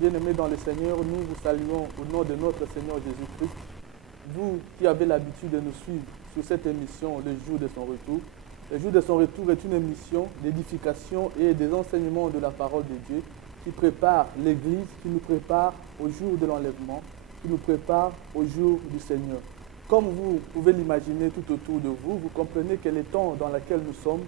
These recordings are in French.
Bien-aimés dans le Seigneur, nous vous saluons au nom de notre Seigneur Jésus-Christ. Vous qui avez l'habitude de nous suivre sur cette émission, le jour de son retour. Le jour de son retour est une émission d'édification et des enseignements de la parole de Dieu qui prépare l'Église, qui nous prépare au jour de l'enlèvement, qui nous prépare au jour du Seigneur. Comme vous pouvez l'imaginer tout autour de vous, vous comprenez que le temps dans lequel nous sommes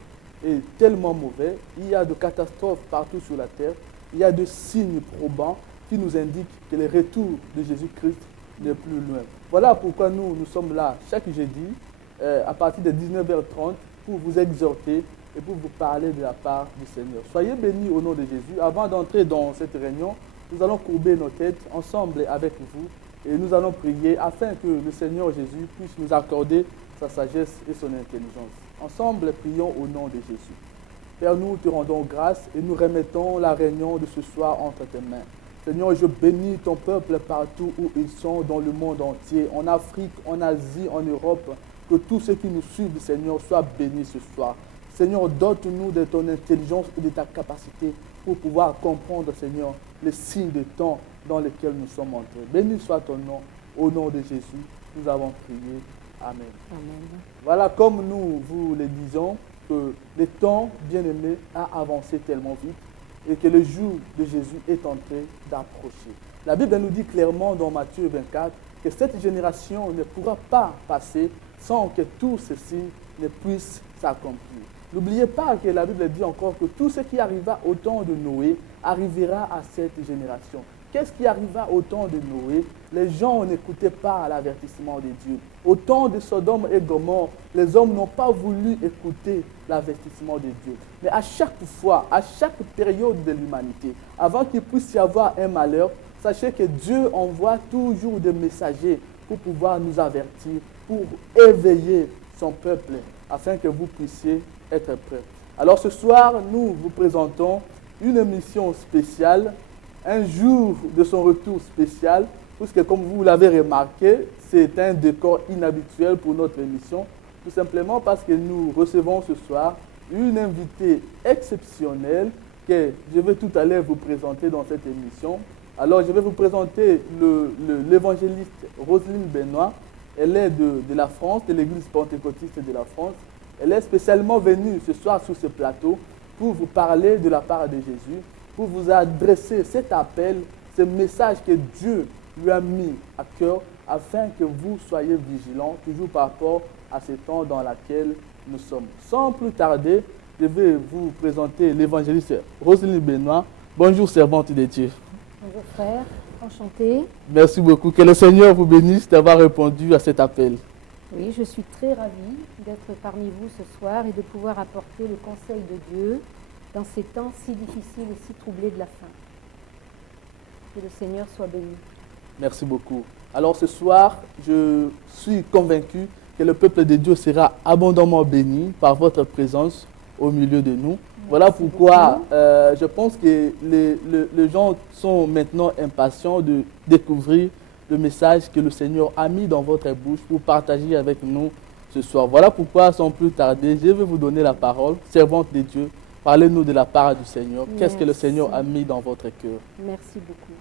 est tellement mauvais. Il y a de catastrophes partout sur la terre. Il y a de signes probants qui nous indiquent que le retour de Jésus-Christ n'est plus loin. Voilà pourquoi nous sommes là chaque jeudi à partir de 19h30 pour vous exhorter et pour vous parler de la part du Seigneur. Soyez bénis au nom de Jésus. Avant d'entrer dans cette réunion, nous allons courber nos têtes ensemble avec vous et nous allons prier afin que le Seigneur Jésus puisse nous accorder sa sagesse et son intelligence. Ensemble, prions au nom de Jésus. Père, nous te rendons grâce et nous remettons la réunion de ce soir entre tes mains. Seigneur, je bénis ton peuple partout où ils sont dans le monde entier, en Afrique, en Asie, en Europe. Que tous ceux qui nous suivent, Seigneur, soient bénis ce soir. Seigneur, dote-nous de ton intelligence et de ta capacité pour pouvoir comprendre, Seigneur, les signes de temps dans lesquels nous sommes entrés. Béni soit ton nom. Au nom de Jésus, nous avons prié. Amen. Amen. Voilà, comme nous vous le disons, que le temps, bien-aimé, a avancé tellement vite et que le jour de Jésus est en train d'approcher. La Bible nous dit clairement dans Matthieu 24 que cette génération ne pourra pas passer sans que tout ceci ne puisse s'accomplir. N'oubliez pas que la Bible dit encore que tout ce qui arriva au temps de Noé arrivera à cette génération. Qu'est-ce qui arriva au temps de Noé? Les gens n'écoutaient pas l'avertissement de Dieu. Au temps de Sodome et Gomorrhe, les hommes n'ont pas voulu écouter l'avertissement de Dieu. Mais à chaque fois, à chaque période de l'humanité, avant qu'il puisse y avoir un malheur, sachez que Dieu envoie toujours des messagers pour pouvoir nous avertir, pour éveiller son peuple, afin que vous puissiez être prêts. Alors ce soir, nous vous présentons une émission spéciale, un jour de son retour spécial, puisque comme vous l'avez remarqué, c'est un décor inhabituel pour notre émission, tout simplement parce que nous recevons ce soir une invitée exceptionnelle que je vais tout à l'heure vous présenter dans cette émission. Alors je vais vous présenter l'évangéliste Roselyne Benoît. Elle est de la France, de l'église pentecôtiste de la France. Elle est spécialement venue ce soir sur ce plateau pour vous parler de la part de Jésus, pour vous adresser cet appel, ce message que Dieu lui a mis à cœur afin que vous soyez vigilants, toujours par rapport à ce temps dans lequel nous sommes. Sans plus tarder, je vais vous présenter l'évangéliste Roselyne Benoît. Bonjour, servante de Dieu. Bonjour frère, enchanté. Merci beaucoup. Que le Seigneur vous bénisse d'avoir répondu à cet appel. Oui, je suis très ravie d'être parmi vous ce soir et de pouvoir apporter le conseil de Dieu dans ces temps si difficiles et si troublés de la fin. Que le Seigneur soit béni. Merci beaucoup. Alors ce soir, je suis convaincu que le peuple de Dieu sera abondamment béni par votre présence au milieu de nous. Voilà pourquoi je pense que les gens sont maintenant impatients de découvrir le message que le Seigneur a mis dans votre bouche pour partager avec nous ce soir. Voilà pourquoi, sans plus tarder, je vais vous donner la parole. Servante de Dieu, parlez-nous de la part du Seigneur. Qu'est-ce que le Seigneur a mis dans votre cœur? Merci beaucoup.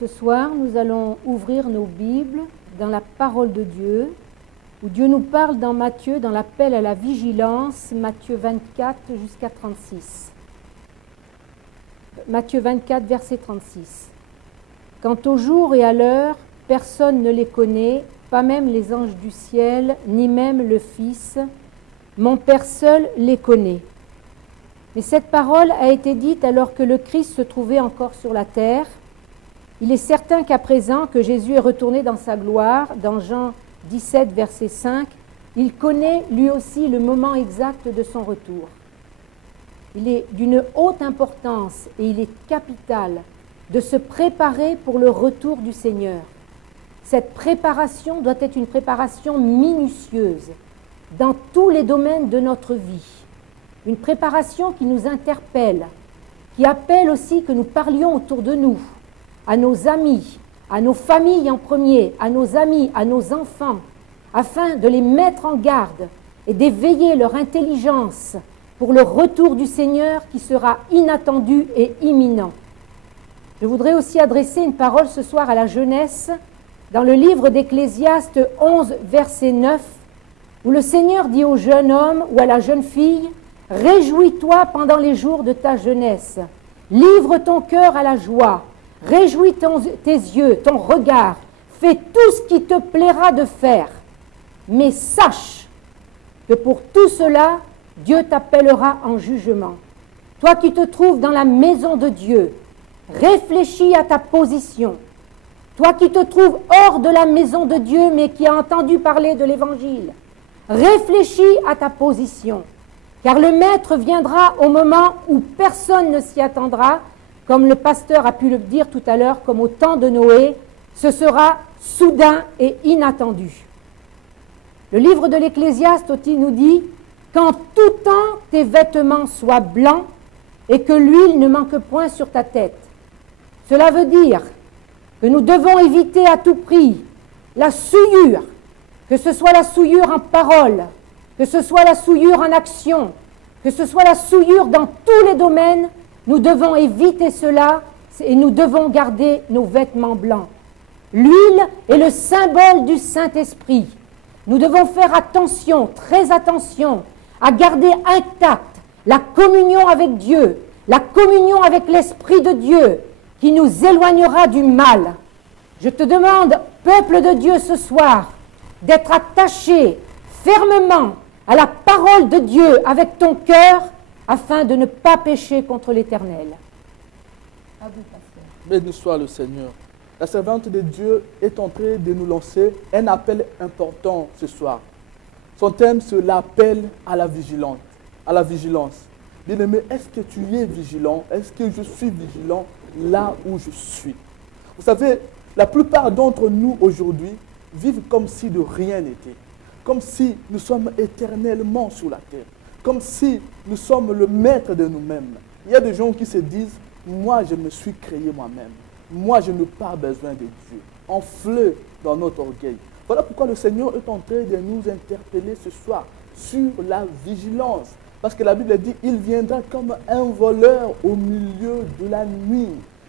Ce soir, nous allons ouvrir nos Bibles dans la parole de Dieu, où Dieu nous parle dans Matthieu, dans l'appel à la vigilance, Matthieu 24 jusqu'à 36. Matthieu 24, verset 36. Quant au jour et à l'heure, personne ne les connaît, pas même les anges du ciel, ni même le Fils. Mon Père seul les connaît. Mais cette parole a été dite alors que le Christ se trouvait encore sur la terre. Il est certain qu'à présent que Jésus est retourné dans sa gloire, dans Jean 17, verset 5, il connaît lui aussi le moment exact de son retour. Il est d'une haute importance et il est capital de se préparer pour le retour du Seigneur. Cette préparation doit être une préparation minutieuse dans tous les domaines de notre vie. Une préparation qui nous interpelle, qui appelle aussi que nous parlions autour de nous, à nos amis, à nos familles en premier, à nos amis, à nos enfants, afin de les mettre en garde et d'éveiller leur intelligence pour le retour du Seigneur qui sera inattendu et imminent. Je voudrais aussi adresser une parole ce soir à la jeunesse dans le livre d'Ecclésiaste 11, verset 9, où le Seigneur dit au jeune homme ou à la jeune fille, « Réjouis-toi pendant les jours de ta jeunesse, livre ton cœur à la joie, réjouis tes yeux, ton regard, fais tout ce qui te plaira de faire. Mais sache que pour tout cela, Dieu t'appellera en jugement. Toi qui te trouves dans la maison de Dieu, réfléchis à ta position. Toi qui te trouves hors de la maison de Dieu, mais qui as entendu parler de l'Évangile, réfléchis à ta position. Car le Maître viendra au moment où personne ne s'y attendra, comme le pasteur a pu le dire tout à l'heure, comme au temps de Noé, ce sera soudain et inattendu. Le livre de l'Ecclésiaste aussi nous dit « Qu'en tout temps tes vêtements soient blancs et que l'huile ne manque point sur ta tête. » Cela veut dire que nous devons éviter à tout prix la souillure, que ce soit la souillure en parole, que ce soit la souillure en action, que ce soit la souillure dans tous les domaines, nous devons éviter cela et nous devons garder nos vêtements blancs. L'huile est le symbole du Saint-Esprit. Nous devons faire attention, très attention, à garder intacte la communion avec Dieu, la communion avec l'Esprit de Dieu, qui nous éloignera du mal. Je te demande, peuple de Dieu, ce soir, d'être attaché fermement à la parole de Dieu avec ton cœur, afin de ne pas pécher contre l'Éternel. À vous, pasteur. Béni soit le Seigneur. La servante de Dieu est en train de nous lancer un appel important ce soir. Son thème, c'est l'appel à la vigilance. À la vigilance. Bien-aimé, est-ce que tu es vigilant? Est-ce que je suis vigilant là où je suis? Vous savez, la plupart d'entre nous aujourd'hui vivent comme si de rien n'était. Comme si nous sommes éternellement sur la terre. Comme si nous sommes le maître de nous-mêmes. Il y a des gens qui se disent, moi je me suis créé moi-même. Moi je n'ai pas besoin de Dieu. Enflé dans notre orgueil. Voilà pourquoi le Seigneur est en train de nous interpeller ce soir sur la vigilance. Parce que la Bible dit, il viendra comme un voleur au milieu de la nuit.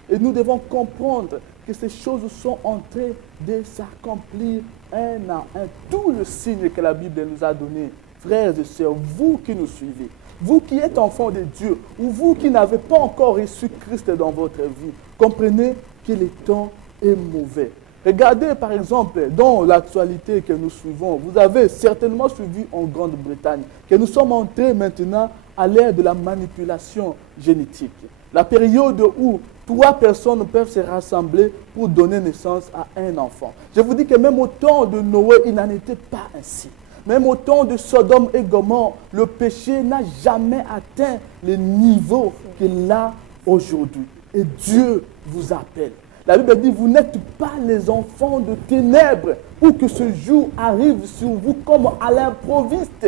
Et nous devons comprendre que ces choses sont en train de s'accomplir un à un. Tout le signe que la Bible nous a donné. Frères et sœurs, vous qui nous suivez, vous qui êtes enfants de Dieu, ou vous qui n'avez pas encore reçu Christ dans votre vie, comprenez que le temps est mauvais. Regardez par exemple dans l'actualité que nous suivons, vous avez certainement suivi en Grande-Bretagne que nous sommes entrés maintenant à l'ère de la manipulation génétique. La période où 3 personnes peuvent se rassembler pour donner naissance à un enfant. Je vous dis que même au temps de Noé, il n'en était pas ainsi. Même au temps de Sodome et Gomorrhe, le péché n'a jamais atteint le niveau qu'il a aujourd'hui. Et Dieu vous appelle. La Bible dit, vous n'êtes pas les enfants de ténèbres pour que ce jour arrive sur vous comme à l'improviste.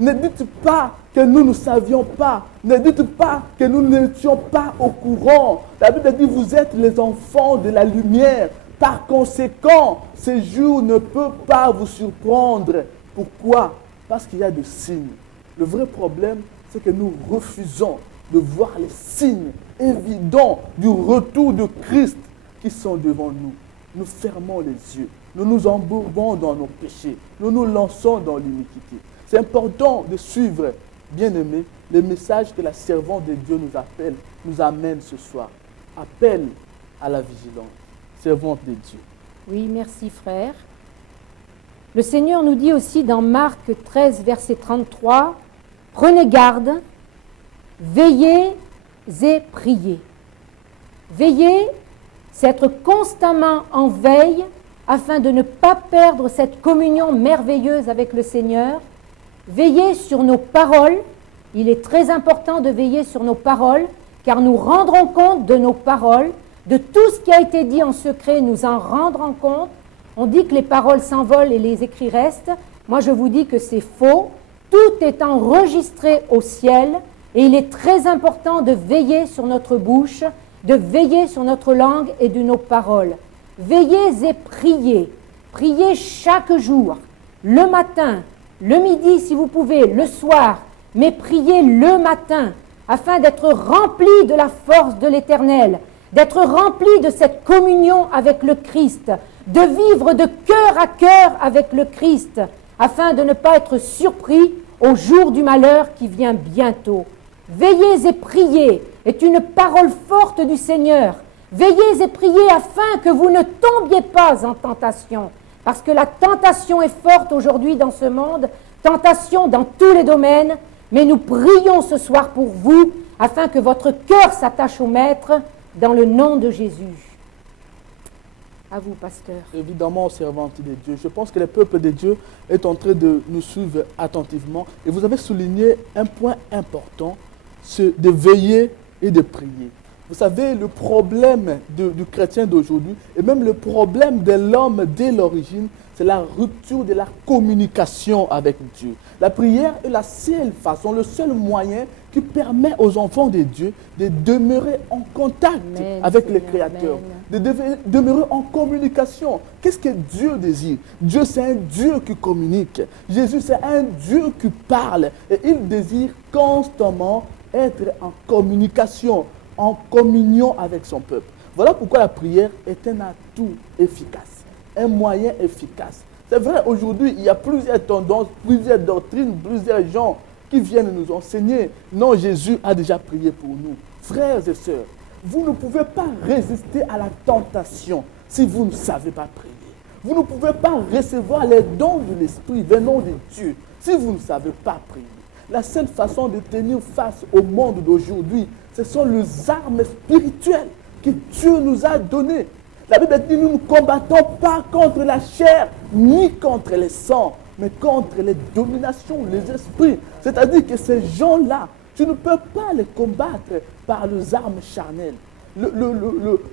Ne dites pas que nous ne savions pas. Ne dites pas que nous n'étions pas au courant. La Bible dit, vous êtes les enfants de la lumière. Par conséquent, ce jour ne peut pas vous surprendre. Pourquoi? Parce qu'il y a des signes. Le vrai problème, c'est que nous refusons de voir les signes évidents du retour de Christ qui sont devant nous. Nous fermons les yeux. Nous nous embourbons dans nos péchés. Nous nous lançons dans l'iniquité. C'est important de suivre, bien-aimés, le message que la servante de Dieu nous amène ce soir. Appel à la vigilance. Servante de Dieu. Oui, merci frère. Le Seigneur nous dit aussi dans Marc 13, verset 33, « Prenez garde, veillez et priez. » Veiller, c'est être constamment en veille afin de ne pas perdre cette communion merveilleuse avec le Seigneur. Veiller sur nos paroles. Il est très important de veiller sur nos paroles, car nous rendrons compte de nos paroles, de tout ce qui a été dit en secret, nous en rendrons compte. On dit que les paroles s'envolent et les écrits restent. Moi, je vous dis que c'est faux. Tout est enregistré au ciel et il est très important de veiller sur notre bouche, de veiller sur notre langue et de nos paroles. Veillez et priez. Priez chaque jour, le matin, le midi si vous pouvez, le soir, mais priez le matin afin d'être remplis de la force de l'Éternel, d'être remplis de cette communion avec le Christ, de vivre de cœur à cœur avec le Christ, afin de ne pas être surpris au jour du malheur qui vient bientôt. Veillez et priez est une parole forte du Seigneur. Veillez et priez afin que vous ne tombiez pas en tentation, parce que la tentation est forte aujourd'hui dans ce monde, tentation dans tous les domaines, mais nous prions ce soir pour vous, afin que votre cœur s'attache au Maître, dans le nom de Jésus. À vous, pasteur. Évidemment, servante de Dieu, je pense que le peuple de Dieu est en train de nous suivre attentivement. Et vous avez souligné un point important, c'est de veiller et de prier. Vous savez, le problème du chrétien d'aujourd'hui, et même le problème de l'homme dès l'origine, c'est la rupture de la communication avec Dieu. La prière est la seule façon, le seul moyen qui permet aux enfants de Dieu de demeurer en contact avec le Créateur, de demeurer en communication. Qu'est-ce que Dieu désire? Dieu, c'est un Dieu qui communique. Jésus, c'est un Dieu qui parle. Et il désire constamment être en communication, en communion avec son peuple. Voilà pourquoi la prière est un atout efficace, un moyen efficace. C'est vrai, aujourd'hui, il y a plusieurs tendances, plusieurs doctrines, plusieurs gens qui viennent nous enseigner. Non, Jésus a déjà prié pour nous. Frères et sœurs, vous ne pouvez pas résister à la tentation si vous ne savez pas prier. Vous ne pouvez pas recevoir les dons de l'Esprit venant de Dieu si vous ne savez pas prier. La seule façon de tenir face au monde d'aujourd'hui, ce sont les armes spirituelles que Dieu nous a données. La Bible dit, nous ne combattons pas contre la chair, ni contre les sangs, mais contre les dominations, les esprits. C'est-à-dire que ces gens-là, tu ne peux pas les combattre par les armes charnelles.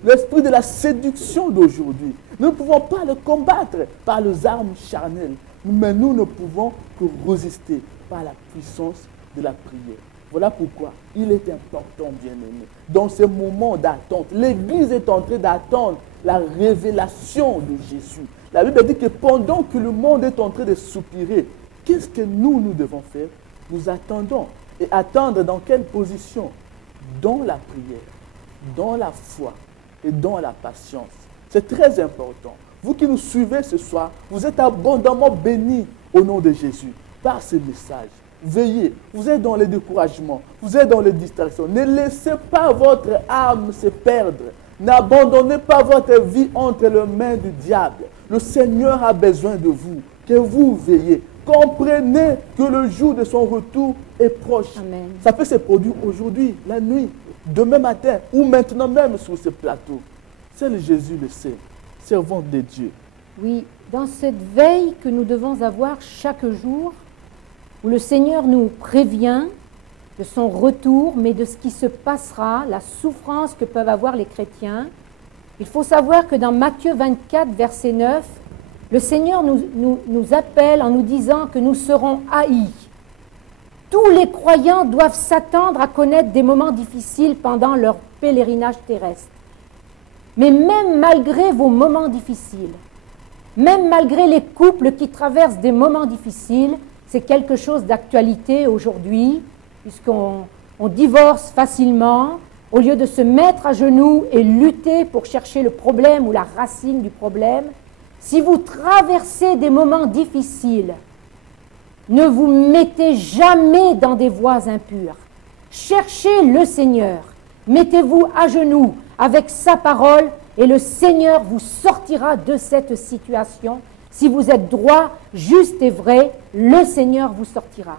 L'esprit de la séduction d'aujourd'hui, nous ne pouvons pas le combattre par les armes charnelles, mais nous ne pouvons que résister par la puissance de la prière. Voilà pourquoi il est important, bien-aimé, dans ces moments d'attente, l'Église est en train d'attendre la révélation de Jésus. La Bible dit que pendant que le monde est en train de soupirer, qu'est-ce que nous devons faire? Nous attendons. Et attendre dans quelle position? Dans la prière, dans la foi et dans la patience. C'est très important. Vous qui nous suivez ce soir, vous êtes abondamment bénis au nom de Jésus par ce message. Veillez, vous êtes dans les découragements, vous êtes dans les distractions. Ne laissez pas votre âme se perdre. N'abandonnez pas votre vie entre les mains du diable. Le Seigneur a besoin de vous, que vous veillez. Comprenez que le jour de son retour est proche. Amen. Ça peut se produire aujourd'hui, la nuit, demain matin ou maintenant même sur ce plateau. Seul Jésus le sait, servante de Dieu. Oui, dans cette veille que nous devons avoir chaque jour, où le Seigneur nous prévient de son retour, mais de ce qui se passera, la souffrance que peuvent avoir les chrétiens. Il faut savoir que dans Matthieu 24, verset 9, le Seigneur nous appelle en nous disant que nous serons haïs. Tous les croyants doivent s'attendre à connaître des moments difficiles pendant leur pèlerinage terrestre. Mais même malgré vos moments difficiles, même malgré les couples qui traversent des moments difficiles, c'est quelque chose d'actualité aujourd'hui, puisqu'on divorce facilement, au lieu de se mettre à genoux et lutter pour chercher le problème ou la racine du problème. Si vous traversez des moments difficiles, ne vous mettez jamais dans des voies impures. Cherchez le Seigneur, mettez-vous à genoux avec sa parole et le Seigneur vous sortira de cette situation. Si vous êtes droit, juste et vrai, le Seigneur vous sortira.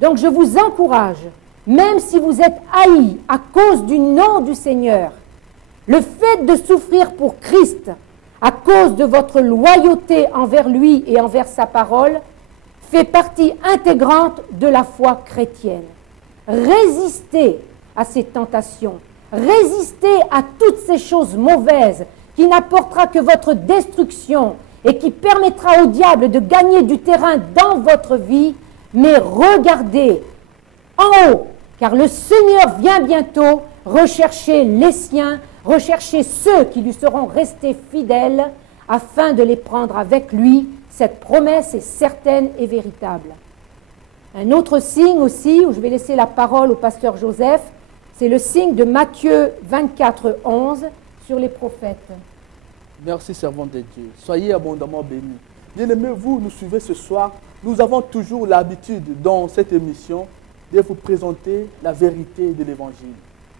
Donc je vous encourage, même si vous êtes haïs à cause du nom du Seigneur, le fait de souffrir pour Christ, à cause de votre loyauté envers lui et envers sa parole, fait partie intégrante de la foi chrétienne. Résistez à ces tentations, résistez à toutes ces choses mauvaises qui n'apportera que votre destruction et qui permettra au diable de gagner du terrain dans votre vie, mais regardez en haut, car le Seigneur vient bientôt rechercher les siens, rechercher ceux qui lui seront restés fidèles, afin de les prendre avec lui. Cette promesse est certaine et véritable. Un autre signe aussi, où je vais laisser la parole au pasteur Joseph, C'est le signe de Matthieu 24, 11 sur les prophètes. Merci, servant de Dieu. Soyez abondamment bénis. Bien-aimés, vous nous suivez ce soir. Nous avons toujours l'habitude dans cette émission de vous présenter la vérité de l'Évangile,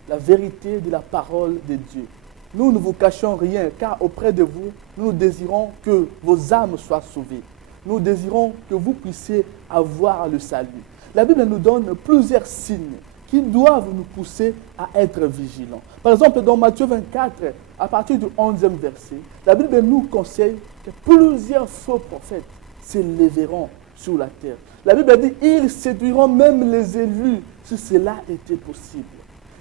la vérité de la parole de Dieu. Nous ne vous cachons rien, car auprès de vous, nous désirons que vos âmes soient sauvées. Nous désirons que vous puissiez avoir le salut. La Bible nous donne plusieurs signes qui doivent nous pousser à être vigilants. Par exemple, dans Matthieu 24, à partir du 11e verset, la Bible nous conseille que plusieurs faux prophètes s'élèveront sur la terre. La Bible dit, ils séduiront même les élus si cela était possible.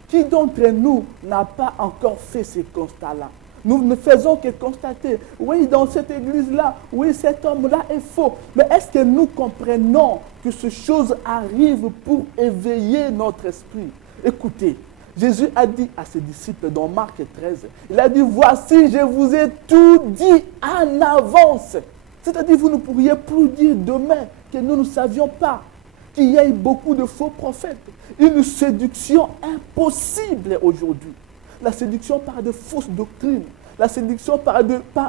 Qui d'entre nous n'a pas encore fait ces constats-là? Nous ne faisons que constater, oui, dans cette église-là, oui, cet homme-là est faux. Mais est-ce que nous comprenons que ces choses arrivent pour éveiller notre esprit? Écoutez, Jésus a dit à ses disciples dans Marc 13, il a dit, voici, je vous ai tout dit en avance. C'est-à-dire, vous ne pourriez plus dire demain que nous ne savions pas qu'il y ait beaucoup de faux prophètes. Une séduction impossible aujourd'hui. La séduction par de fausses doctrines. La séduction par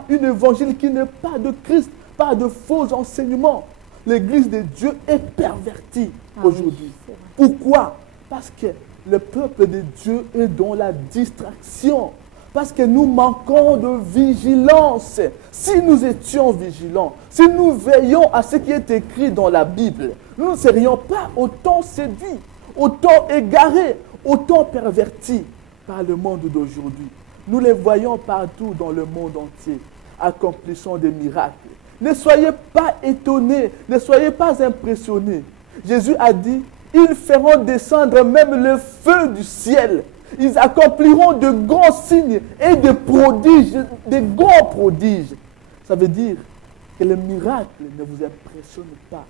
une évangile qui n'est pas de Christ, par de faux enseignements. L'église de Dieu est pervertie aujourd'hui. Oui, pourquoi? Parce que le peuple de Dieu est dans la distraction. Parce que nous manquons de vigilance. Si nous étions vigilants, si nous veillons à ce qui est écrit dans la Bible, nous ne serions pas autant séduits, autant égarés, autant pervertis par le monde d'aujourd'hui. Nous les voyons partout dans le monde entier, accomplissant des miracles. Ne soyez pas étonnés, ne soyez pas impressionnés. Jésus a dit, ils feront descendre même le feu du ciel. Ils accompliront de grands signes et de prodiges, de grands prodiges. Ça veut dire que les miracles ne vous impressionnent pas.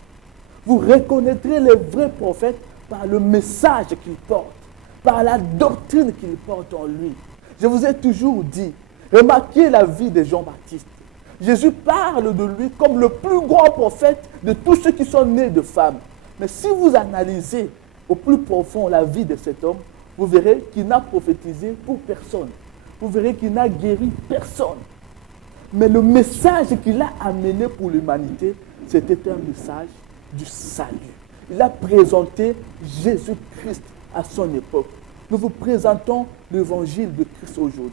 Vous reconnaîtrez les vrais prophètes par le message qu'ils portent, par la doctrine qu'ils portent en lui. Je vous ai toujours dit, remarquez la vie de Jean-Baptiste. Jésus parle de lui comme le plus grand prophète de tous ceux qui sont nés de femmes. Mais si vous analysez au plus profond la vie de cet homme, vous verrez qu'il n'a prophétisé pour personne. Vous verrez qu'il n'a guéri personne. Mais le message qu'il a amené pour l'humanité, c'était un message du salut. Il a présenté Jésus-Christ à son époque. Nous vous présentons l'évangile de Christ aujourd'hui.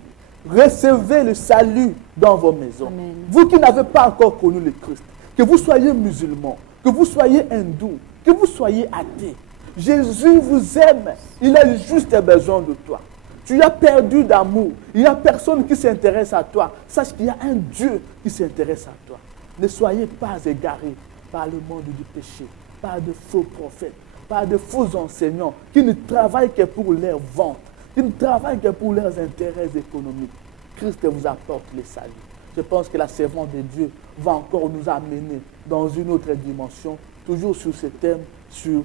Recevez le salut dans vos maisons. Amen. Vous qui n'avez pas encore connu le Christ, que vous soyez musulmans, que vous soyez hindous, que vous soyez athées, Jésus vous aime. Il a juste besoin de toi. Tu as perdu d'amour. Il n'y a personne qui s'intéresse à toi. Sache qu'il y a un Dieu qui s'intéresse à toi. Ne soyez pas égarés par le monde du péché, par de faux prophètes, par de faux enseignants qui ne travaillent que pour leur vente, qui ne travaillent que pour leurs intérêts économiques. Christ vous apporte le salut. Je pense que la servante de Dieu va encore nous amener dans une autre dimension, toujours sur ce thème, sur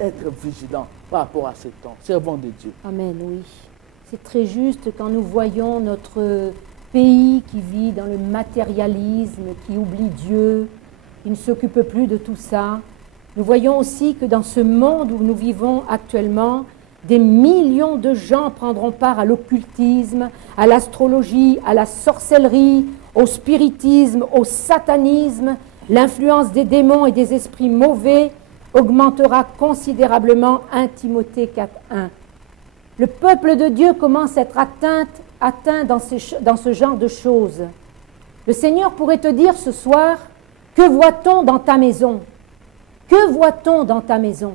être vigilant par rapport à ce temps. Servant de Dieu. Amen, oui. C'est très juste quand nous voyons notre pays qui vit dans le matérialisme, qui oublie Dieu, qui ne s'occupe plus de tout ça. Nous voyons aussi que dans ce monde où nous vivons actuellement, des millions de gens prendront part à l'occultisme, à l'astrologie, à la sorcellerie, au spiritisme, au satanisme. L'influence des démons et des esprits mauvais augmentera considérablement. 1 Timothée 4.1. Le peuple de Dieu commence à être atteint dans ce genre de choses. Le Seigneur pourrait te dire ce soir, que voit-on dans ta maison? Que voit-on dans ta maison?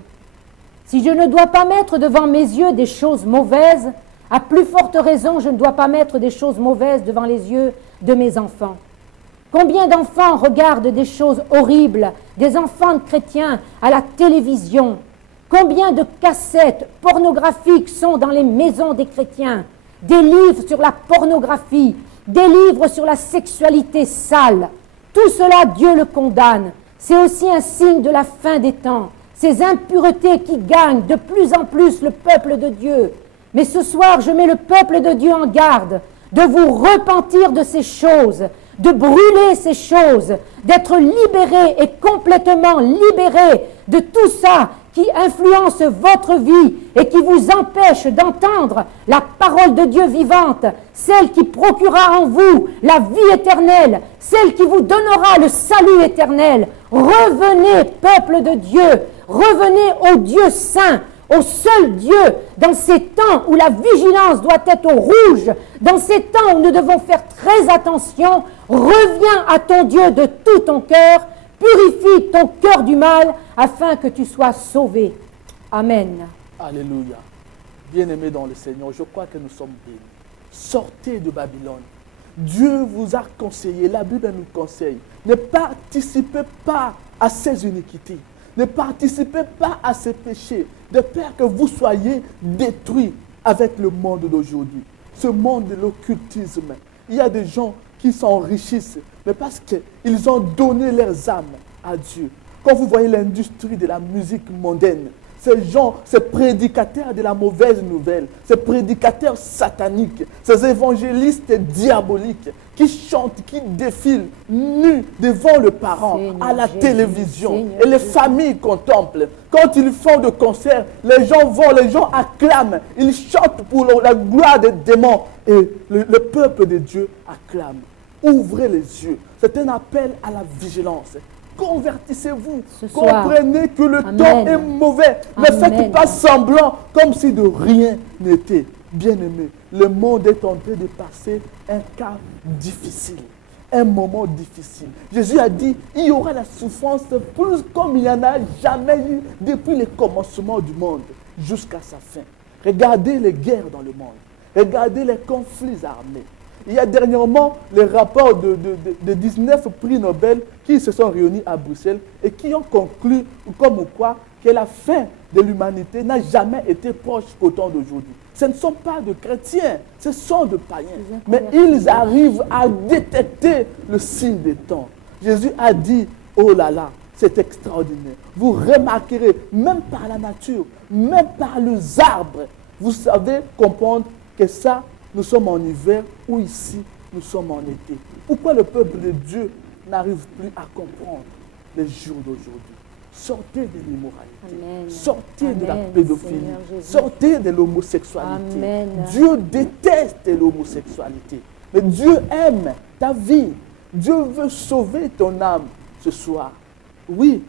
Si je ne dois pas mettre devant mes yeux des choses mauvaises, à plus forte raison, je ne dois pas mettre des choses mauvaises devant les yeux de mes enfants. Combien d'enfants regardent des choses horribles, des enfants de chrétiens à la télévision? Combien de cassettes pornographiques sont dans les maisons des chrétiens? Des livres sur la pornographie, des livres sur la sexualité sale. Tout cela, Dieu le condamne. C'est aussi un signe de la fin des temps. Ces impuretés qui gagnent de plus en plus le peuple de Dieu. Mais ce soir, je mets le peuple de Dieu en garde de vous repentir de ces choses, de brûler ces choses, d'être libérés et complètement libérés de tout ça qui influencent votre vie et qui vous empêchent d'entendre la parole de Dieu vivante, celle qui procurera en vous la vie éternelle, celle qui vous donnera le salut éternel. Revenez, peuple de Dieu, revenez au Dieu saint, au seul Dieu, dans ces temps où la vigilance doit être au rouge, dans ces temps où nous devons faire très attention. Reviens à ton Dieu de tout ton cœur, purifie ton cœur du mal, afin que tu sois sauvé. Amen. Alléluia. Bien-aimés dans le Seigneur, je crois que nous sommes bénis. Sortez de Babylone. Dieu vous a conseillé, la Bible nous conseille, ne participez pas à ces iniquités. Ne participez pas à ces péchés, de peur que vous soyez détruits avec le monde d'aujourd'hui. Ce monde de l'occultisme. Il y a des gens qui s'enrichissent, mais parce qu'ils ont donné leurs âmes à Dieu. Quand vous voyez l'industrie de la musique mondaine, ces gens, ces prédicateurs de la mauvaise nouvelle, ces prédicateurs sataniques, ces évangélistes diaboliques qui chantent, qui défilent nus devant le parent, Seigneur à la Jésus, télévision. Seigneur Et les Jésus. familles contemplent. Quand ils font de concerts, les gens vont, les gens acclament. Ils chantent pour la gloire des démons. Et le peuple de Dieu acclame. Ouvrez les yeux. C'est un appel à la vigilance. Convertissez-vous. Ce soir. Comprenez que le Amen. temps est mauvais. Ne Amen. faites pas semblant comme si de rien n'était. Bien-aimé, le monde est en train de passer un cas difficile. Un moment difficile. Jésus a dit, il y aura la souffrance plus comme il n'y en a jamais eu depuis le commencement du monde jusqu'à sa fin. Regardez les guerres dans le monde. Regardez les conflits armés. Il y a dernièrement les rapports de 19 prix Nobel qui se sont réunis à Bruxelles et qui ont conclu, comme quoi, que la fin de l'humanité n'a jamais été proche qu'au temps d'aujourd'hui. Ce ne sont pas de chrétiens, ce sont de païens. Mais ils arrivent à détecter le signe des temps. Jésus a dit, oh là là, c'est extraordinaire. Vous remarquerez, même par la nature, même par les arbres, vous savez comprendre que ça, nous sommes en hiver ou ici, nous sommes en été. Pourquoi le peuple de Dieu n'arrive plus à comprendre les jours d'aujourd'hui? Sortez de l'immoralité. Amen. Sortez de la Amen, pédophilie. Seigneur Jésus. Sortez de l'homosexualité. Amen. Dieu déteste l'homosexualité. Mais Dieu aime ta vie. Dieu veut sauver ton âme ce soir. Oui,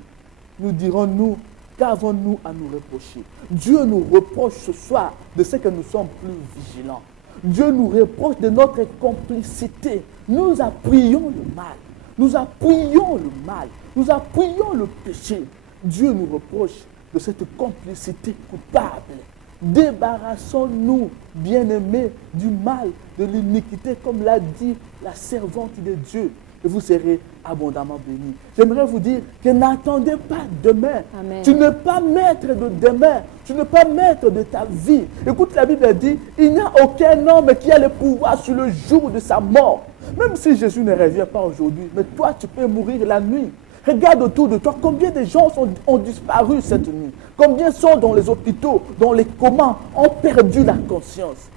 nous dirons-nous, qu'avons-nous à nous reprocher? Dieu nous reproche ce soir de ce que nous sommes plus vigilants. Dieu nous reproche de notre complicité. Nous appuyons le mal. Nous appuyons le mal. Nous appuyons le péché. Dieu nous reproche de cette complicité coupable. Débarrassons-nous, bien-aimés, du mal, de l'iniquité, comme l'a dit la servante de Dieu, et vous serez abondamment bénis. J'aimerais vous dire que n'attendez pas demain. Amen. Tu n'es pas maître de demain. Tu n'es pas maître de ta vie. Écoute, la Bible dit, il n'y a aucun homme qui a le pouvoir sur le jour de sa mort. Même si Jésus ne revient pas aujourd'hui, mais toi, tu peux mourir la nuit. Regarde autour de toi, combien de gens ont disparu cette nuit. Combien sont dans les hôpitaux, dans les comas, ont perdu la conscience.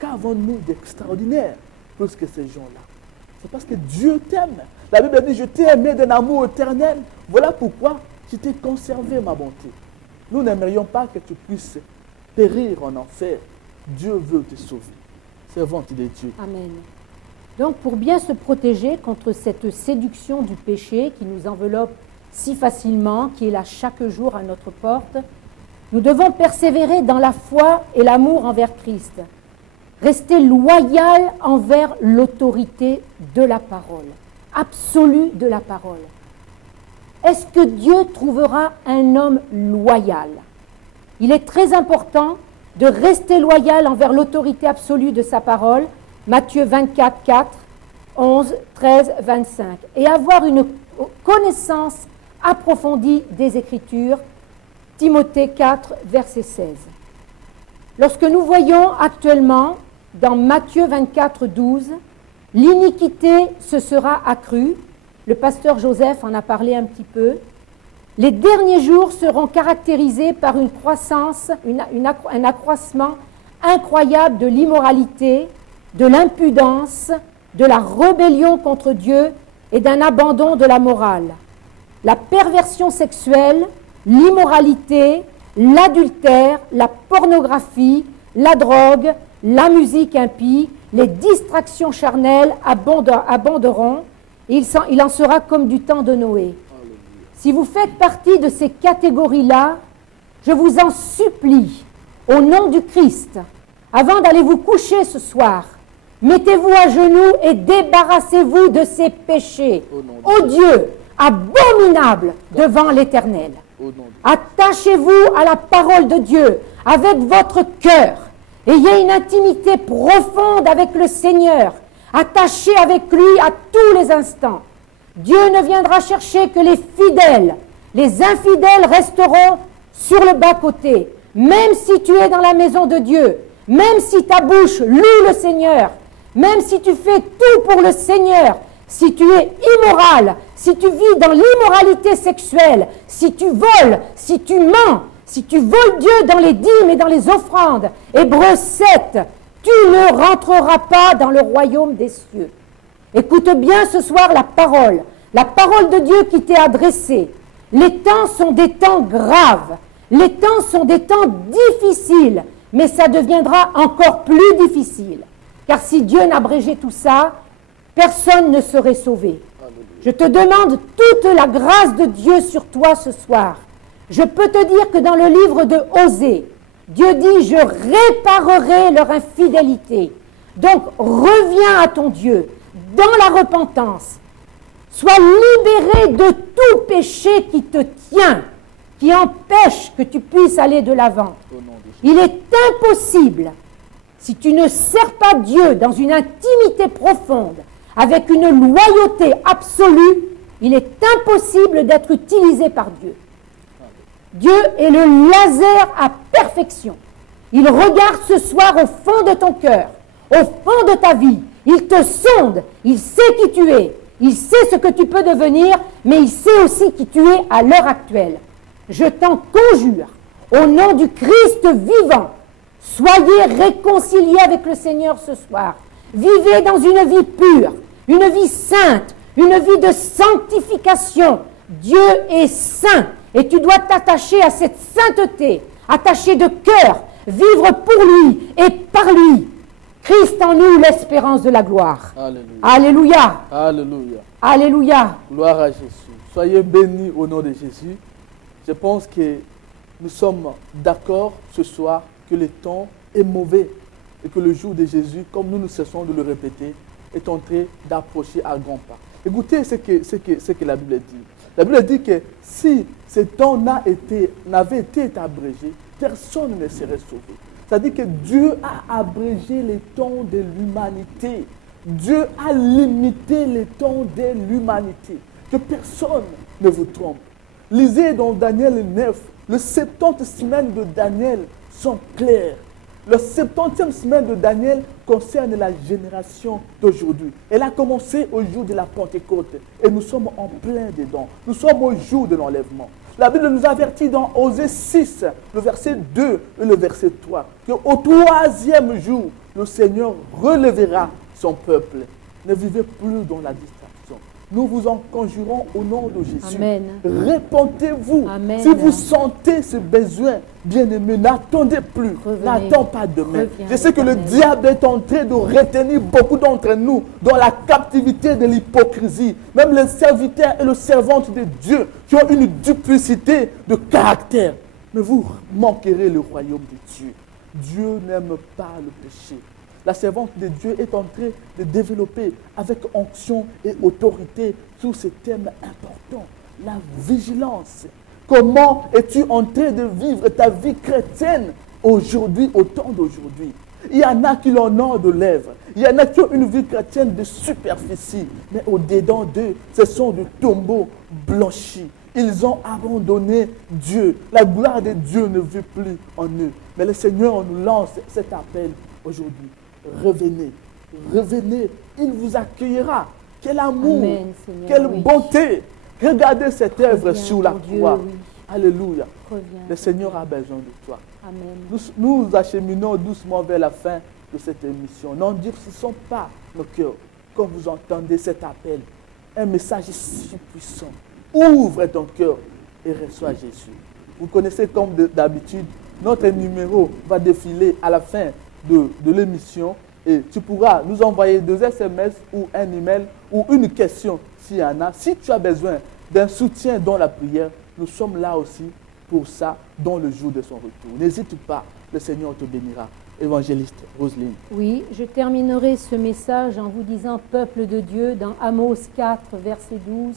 Qu'avons-nous d'extraordinaire plus que ces gens-là? C'est parce que Dieu t'aime. La Bible dit, je t'ai aimé d'un amour éternel. Voilà pourquoi je t'ai conservé ma bonté. Nous n'aimerions pas que tu puisses périr en enfer. Dieu veut te sauver. Servante de Dieu. Amen. Donc, pour bien se protéger contre cette séduction du péché qui nous enveloppe si facilement, qui est là chaque jour à notre porte, nous devons persévérer dans la foi et l'amour envers Christ. Rester loyal envers l'autorité de la parole, absolue de la parole. Est-ce que Dieu trouvera un homme loyal? Il est très important de rester loyal envers l'autorité absolue de sa parole, Matthieu 24, 4, 11, 13, 25, et avoir une connaissance approfondie des Écritures, Timothée 4, verset 16. Lorsque nous voyons actuellement, dans Matthieu 24, 12, l'iniquité se sera accrue, le pasteur Joseph en a parlé un petit peu, les derniers jours seront caractérisés par une croissance, un accroissement incroyable de l'immoralité, de l'impudence, de la rébellion contre Dieu et d'un abandon de la morale. La perversion sexuelle, l'immoralité, l'adultère, la pornographie, la drogue, la musique impie, les distractions charnelles abonderont, et il en sera comme du temps de Noé. Si vous faites partie de ces catégories-là, je vous en supplie, au nom du Christ, avant d'aller vous coucher ce soir, mettez-vous à genoux et débarrassez-vous de ces péchés odieux, abominables devant l'Éternel. Attachez-vous à la parole de Dieu avec votre cœur. Ayez une intimité profonde avec le Seigneur. Attachez avec lui à tous les instants. Dieu ne viendra chercher que les fidèles. Les infidèles resteront sur le bas-côté. Même si tu es dans la maison de Dieu, même si ta bouche loue le Seigneur, même si tu fais tout pour le Seigneur, si tu es immoral, si tu vis dans l'immoralité sexuelle, si tu voles, si tu mens, si tu voles Dieu dans les dîmes et dans les offrandes, Hébreux 7, tu ne rentreras pas dans le royaume des cieux. Écoute bien ce soir la parole de Dieu qui t'est adressée. Les temps sont des temps graves, les temps sont des temps difficiles, mais ça deviendra encore plus difficile. Car si Dieu n'abrégeait tout ça, personne ne serait sauvé. Je te demande toute la grâce de Dieu sur toi ce soir. Je peux te dire que dans le livre de Osée, Dieu dit « Je réparerai leur infidélité ». Donc reviens à ton Dieu dans la repentance. Sois libéré de tout péché qui te tient, qui empêche que tu puisses aller de l'avant. Il est impossible, si tu ne sers pas Dieu dans une intimité profonde, avec une loyauté absolue, il est impossible d'être utilisé par Dieu. Dieu est le laser à perfection. Il regarde ce soir au fond de ton cœur, au fond de ta vie. Il te sonde, il sait qui tu es, il sait ce que tu peux devenir, mais il sait aussi qui tu es à l'heure actuelle. Je t'en conjure, au nom du Christ vivant, soyez réconciliés avec le Seigneur ce soir. Vivez dans une vie pure, une vie sainte, une vie de sanctification. Dieu est saint et tu dois t'attacher à cette sainteté, attacher de cœur, vivre pour lui et par lui. Christ en nous, l'espérance de la gloire. Alléluia. Alléluia. Alléluia. Alléluia. Gloire à Jésus. Soyez bénis au nom de Jésus. Je pense que nous sommes d'accord ce soir que le temps est mauvais et que le jour de Jésus, comme nous ne cessons de le répéter, est en train d'approcher à grands pas. Écoutez ce que la Bible dit. La Bible dit que si ce temps n'avait été abrégé, personne ne serait sauvé. C'est-à-dire que Dieu a abrégé les temps de l'humanité. Dieu a limité les temps de l'humanité. Que personne ne vous trompe. Lisez dans Daniel 9, les 70 semaines de Daniel sont claires. La 70e semaine de Daniel concerne la génération d'aujourd'hui. Elle a commencé au jour de la Pentecôte et nous sommes en plein dedans. Nous sommes au jour de l'enlèvement. La Bible nous avertit dans Osée 6, le verset 2 et le verset 3, qu'au troisième jour, le Seigneur relèvera son peuple. Ne vivez plus dans la distraction. Nous vous en conjurons au nom de Jésus. Amen. Répentez-vous. Amen. Si vous sentez ce besoin, bien-aimé, n'attendez plus. N'attends pas demain. Je sais que le diable est en train de retenir beaucoup d'entre nous dans la captivité de l'hypocrisie. Même les serviteurs et les servantes de Dieu qui ont une duplicité de caractère. Mais vous manquerez le royaume de Dieu. Dieu n'aime pas le péché. La servante de Dieu est en train de développer avec onction et autorité tous ces thèmes importants. La vigilance. Comment es-tu en train de vivre ta vie chrétienne aujourd'hui, au temps d'aujourd'hui? Il y en a qui l'en ont de lèvres. Il y en a qui ont une vie chrétienne de superficie. Mais au-dedans d'eux, ce sont des tombeaux blanchis. Ils ont abandonné Dieu. La gloire de Dieu ne vit plus en eux. Mais le Seigneur nous lance cet appel aujourd'hui. Revenez, revenez, il vous accueillera. Quel amour, Amen, Seigneur, quelle oui. bonté. Regardez cette œuvre Reviens, sur la mon Dieu, croix. oui. Alléluia. Reviens. Le Seigneur a besoin de toi. Amen. Nous acheminons doucement vers la fin de cette émission. N'endurcissons pas nos cœurs quand vous entendez cet appel. Un message si puissant. Ouvre ton cœur et reçois Jésus. vous connaissez comme d'habitude, notre numéro va défiler à la fin de l'émission et tu pourras nous envoyer 2 SMS ou un email ou une question s'il y en a. Si tu as besoin d'un soutien dans la prière, nous sommes là aussi pour ça dans le jour de son retour. N'hésite pas, le Seigneur te bénira. Évangéliste Roselyne. Oui, je terminerai ce message en vous disant, peuple de Dieu, dans Amos 4, verset 12,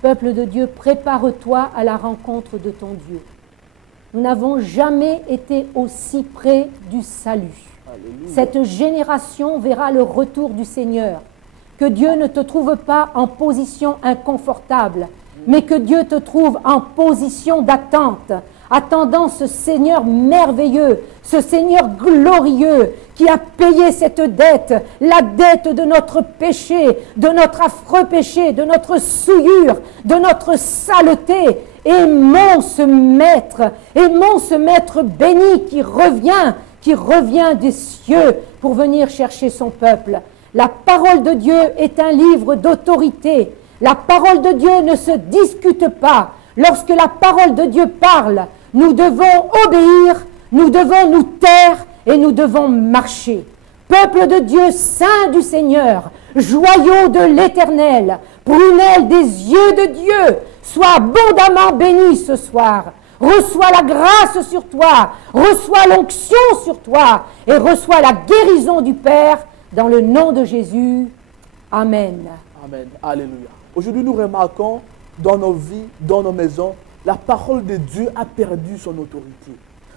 peuple de Dieu, prépare-toi à la rencontre de ton Dieu. Nous n'avons jamais été aussi près du salut. Alléluia. Cette génération verra le retour du Seigneur. Que Dieu ne te trouve pas en position inconfortable, mais que Dieu te trouve en position d'attente, attendant ce Seigneur merveilleux, ce Seigneur glorieux qui a payé cette dette, la dette de notre péché, de notre affreux péché, de notre souillure, de notre saleté. Aimons ce Maître béni qui revient des cieux pour venir chercher son peuple. La parole de Dieu est un livre d'autorité. La parole de Dieu ne se discute pas. Lorsque la parole de Dieu parle, nous devons obéir, nous devons nous taire et nous devons marcher. Peuple de Dieu, saint du Seigneur, joyau de l'Éternel, prunelle des yeux de Dieu, sois abondamment béni ce soir. Reçois la grâce sur toi, reçois l'onction sur toi et reçois la guérison du Père dans le nom de Jésus. Amen. Amen. Alléluia. Aujourd'hui, nous remarquons dans nos vies, dans nos maisons, la parole de Dieu a perdu son autorité.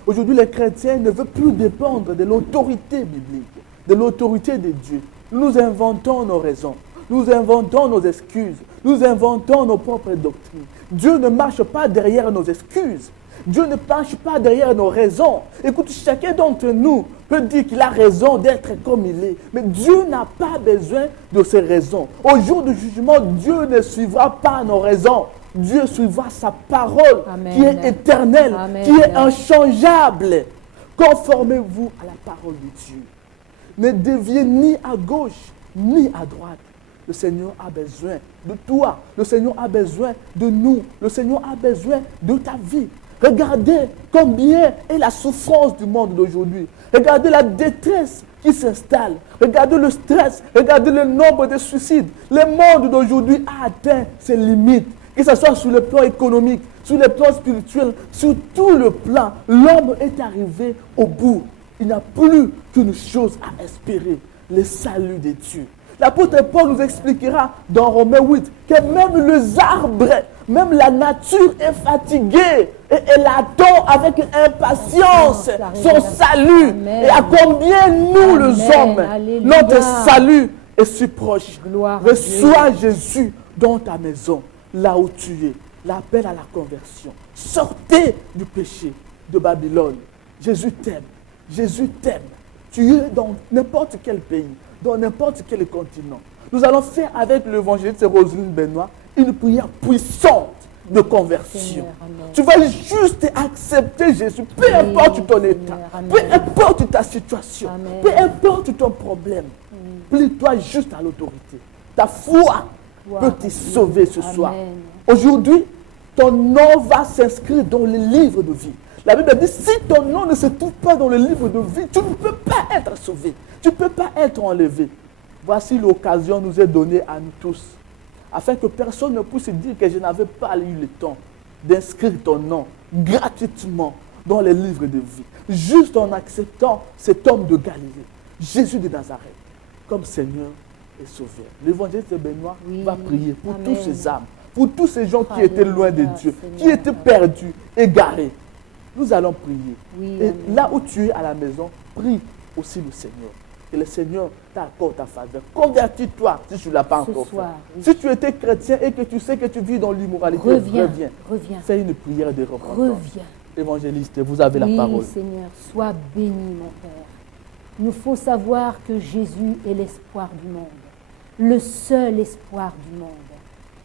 Aujourd'hui, les chrétiens ne veulent plus dépendre de l'autorité biblique, de l'autorité de Dieu. Nous inventons nos raisons, nous inventons nos excuses, nous inventons nos propres doctrines. Dieu ne marche pas derrière nos excuses. Dieu ne marche pas derrière nos raisons. Écoute, chacun d'entre nous peut dire qu'il a raison d'être comme il est. Mais Dieu n'a pas besoin de ses raisons. Au jour du jugement, Dieu ne suivra pas nos raisons. Dieu suivra sa parole. Amen. Qui est éternelle, Amen. Qui est inchangeable. Conformez-vous à la parole de Dieu. Ne déviez ni à gauche, ni à droite. Le Seigneur a besoin de toi. Le Seigneur a besoin de nous. Le Seigneur a besoin de ta vie. Regardez combien est la souffrance du monde d'aujourd'hui. Regardez la détresse qui s'installe. Regardez le stress. Regardez le nombre de suicides. Le monde d'aujourd'hui a atteint ses limites. Que ce soit sur le plan économique, sur le plan spirituel, sur tout le plan. L'homme est arrivé au bout. Il n'y a plus qu'une chose à espérer. Le salut de Dieu. L'apôtre Paul nous expliquera dans Romains 8 que même les arbres, même la nature est fatiguée et elle attend avec impatience son salut. Amen. Et à combien nous, Amen. Les hommes, Alléluia. Notre salut est si proche. Reçois Jésus dans ta maison, là où tu es. L'appel à la conversion. Sortez du péché de Babylone. Jésus t'aime. Jésus t'aime. Tu es dans n'importe quel pays, dans n'importe quel continent. Nous allons faire avec l'évangéliste Roselyne Benoît une prière puissante de conversion. Seigneur, tu vas juste accepter Jésus, peu importe ton état, peu importe ta situation, Amen. Peu importe ton problème. Plie-toi juste à l'autorité. Ta foi peut te sauver ce soir. Aujourd'hui, ton nom va s'inscrire dans le livre de vie. La Bible dit, si ton nom ne se trouve pas dans le livre de vie, tu ne peux pas être sauvé. Tu ne peux pas être enlevé. Voici l'occasion nous est donnée à nous tous, afin que personne ne puisse dire que je n'avais pas eu le temps d'inscrire ton nom gratuitement dans les livres de vie, juste en acceptant cet homme de Galilée, Jésus de Nazareth, comme Seigneur et Sauveur. L'évangéliste Benoît va prier pour Amen. Tous ces âmes, pour tous ces gens qui étaient loin de Dieu, Seigneur. Qui étaient perdus, égarés. Nous allons prier. Et là où tu es à la maison, prie aussi le Seigneur. Que le Seigneur t'accorde ta faveur. Convertis-toi si tu ne l'as pas encore fait. Si tu étais chrétien et que tu sais que tu vis dans l'immoralité, reviens. Fais une prière de repentance. Reviens. Évangéliste, vous avez la parole. Seigneur, sois béni, mon Père. Il nous faut savoir que Jésus est l'espoir du monde. Le seul espoir du monde.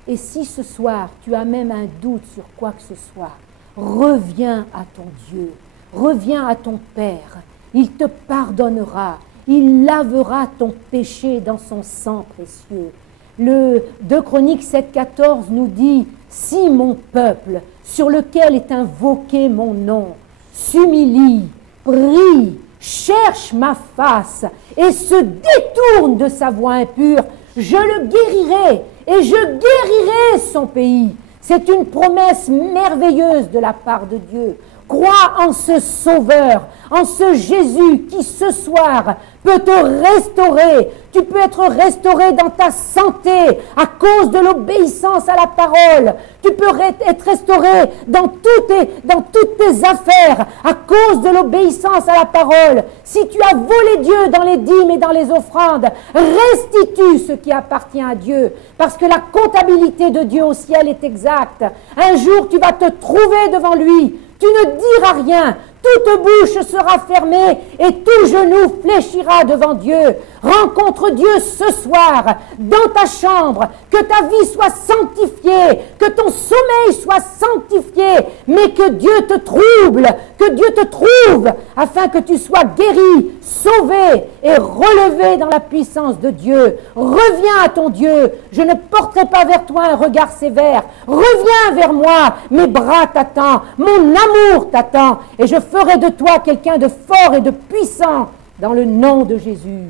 Et si ce soir, tu as même un doute sur quoi que ce soit, reviens à ton Dieu, reviens à ton Père, il te pardonnera, il lavera ton péché dans son sang précieux. Le 2 Chroniques 7,14 nous dit si mon peuple, sur lequel est invoqué mon nom, s'humilie, prie, cherche ma face et se détourne de sa voie impure, je le guérirai et je guérirai son pays. C'est une promesse merveilleuse de la part de Dieu. Crois en ce Sauveur, en ce Jésus qui ce soir peut te restaurer. Tu peux être restauré dans ta santé à cause de l'obéissance à la parole. Tu peux être restauré dans toutes tes affaires à cause de l'obéissance à la parole. Si tu as volé Dieu dans les dîmes et dans les offrandes, restitue ce qui appartient à Dieu, parce que la comptabilité de Dieu au ciel est exacte. Un jour, tu vas te trouver devant lui. Tu ne diras rien, toute bouche sera fermée et tout genou fléchira devant Dieu. Rencontre Dieu ce soir dans ta chambre, que ta vie soit sanctifiée, que ton sommeil soit sanctifié, mais que Dieu te trouve, afin que tu sois guéri, sauvé et relevé dans la puissance de Dieu. Reviens à ton Dieu, je ne porterai pas vers toi un regard sévère. Reviens vers moi, mes bras t'attendent, mon amour t'attend, et je ferai de toi quelqu'un de fort et de puissant dans le nom de Jésus.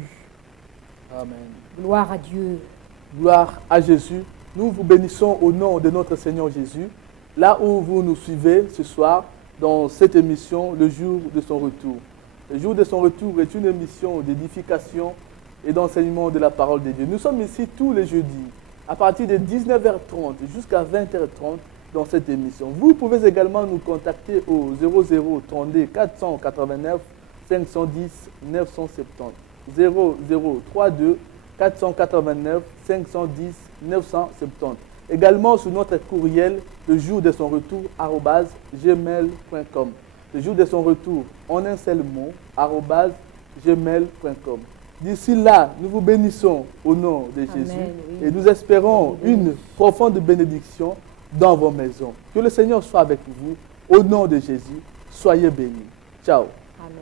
Amen. Gloire à Dieu. Gloire à Jésus. Nous vous bénissons au nom de notre Seigneur Jésus, là où vous nous suivez ce soir dans cette émission, le jour de son retour. Le jour de son retour est une émission d'édification et d'enseignement de la parole de Dieu. Nous sommes ici tous les jeudis, à partir de 19h30 jusqu'à 20h30 dans cette émission. Vous pouvez également nous contacter au 0032 489 510 970. 0032 489 510 970. Également sur notre courriel, le jour de son retour, @gmail.com. Le jour de son retour, en un seul mot, @gmail.com. D'ici là, nous vous bénissons au nom de Jésus. Amen, oui. Et nous espérons une profonde bénédiction dans vos maisons. Que le Seigneur soit avec vous. Au nom de Jésus, soyez bénis. Ciao. Amen.